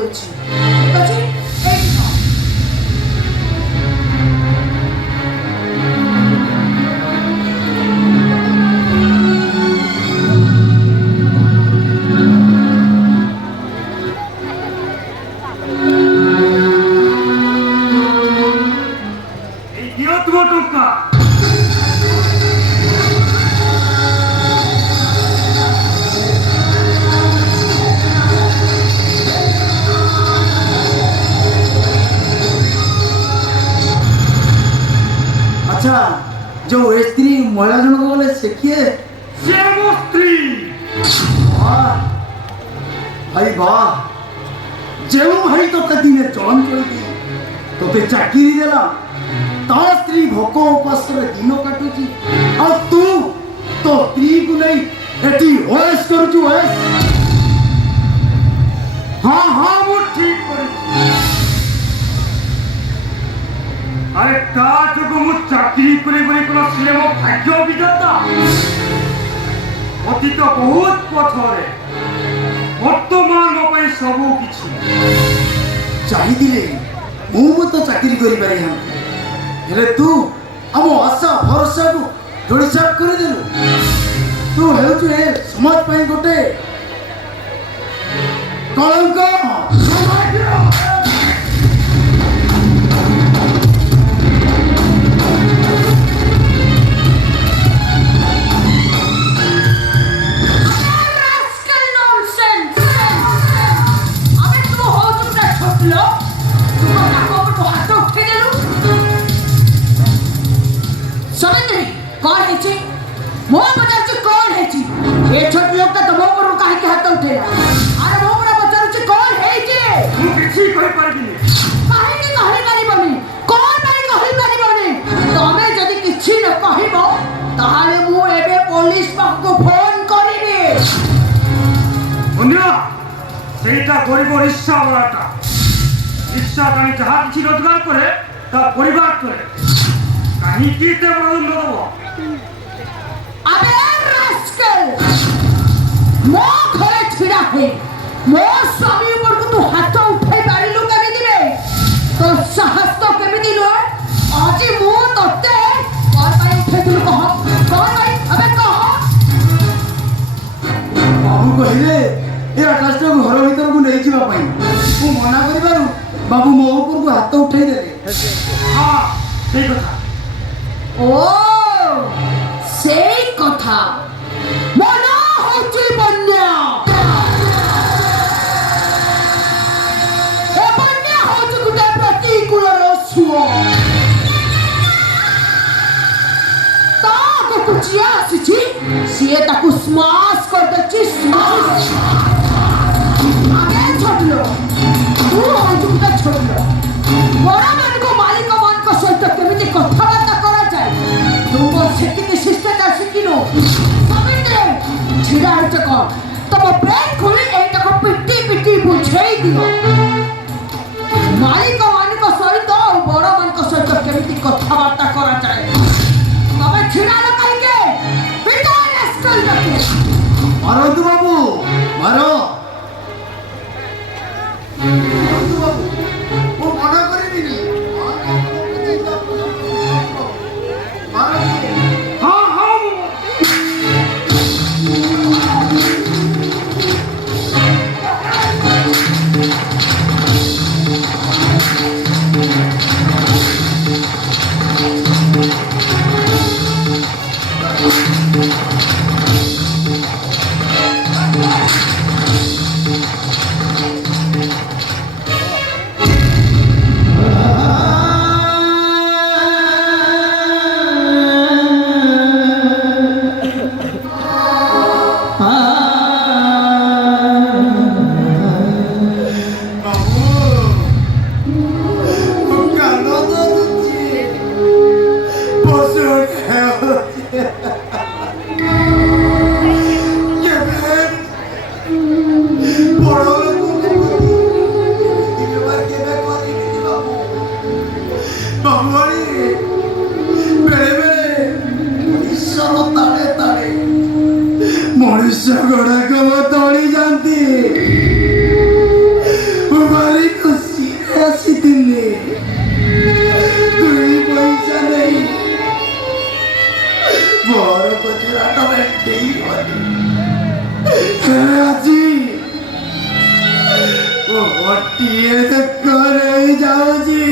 ଦଉଛି। ଠିକ ଅଛି, ଏଇଠି ଥାଅ। अच्छा, जो स्त्री महिला जनक गले से किए? से मो स्त्री। वाह भाई वाह, जो भाई तो दिने चलन चलती तो ते चाकरी देला, ता स्त्री भोक उपास दिन काटुची, और तू तो स्त्री को नहीं एटी ओएस करूचु ओएस। हाँ हाँ वो ठीक कर। अरे ता जो मु चाकरी करे बरे कोन से मो भाग्य विधाता। अतीत बहुत पथरे वर्तमान मो पई सब किछि चाहि दिले मु तो चाकरी करि पारे हम, हेले तू हम आशा भरोसा को जोड़ी साफ कर देलु। तू हेउछु ए समाज पई गोटे कलंक। गरीब रिक्शा वाला रिक्शा कहीं जहाँ किसी रोजगार करे ता परिवार करे कहीं की ते बड़न दबो। अबे रास्कल, मो घरे छिड़ा है, मो स्वामी ऊपर को तू हाथ उठाई पारिलु केबे दिबे? तो साहस तो केबे दिलु? आज मु तते और भाई उठे दिलु कह, कौन भाई अबे कह। बाबू कहिले ए आकाश को घर भीतर को नहीं जीवा पाई मु मना करि बारू बाबू मो ऊपर को हाथ उठाई देले। हां सही कथा। ओ सही कथा मना होची बन्या। ए बन्या होची गुटे प्रतिकूल रसुओ ता को कुचिया आसी सिए ताकू स्माश कर देची स्माश। आगे छोड़लो तू होची गुटे छोड़लो बड़ा मन को मालिक मान को सहित केमिति कथाबार्ता करा जाए तुम सेतिकी शिष्टाचार शिखिनो समित्रे छिड़ा होच कोन तब ब्रेक खोली एटा को पिट्टी पिट्टी बुझेई दियो। मालिक मान को सहित बड़ा मन को सहित केमिति कथाबार्ता करा जाए तबे छिड़ा न करके पिटा रेस्कल रखे। मारो तू बाबू मारो बाबू वो मना करी नी हां हां मनुष्य गुड़ाक तली जाती ପଚରାଟା ଦେଇ ଆଜି ଗୋଟିଏ ଦେଖ ଯାଉଛି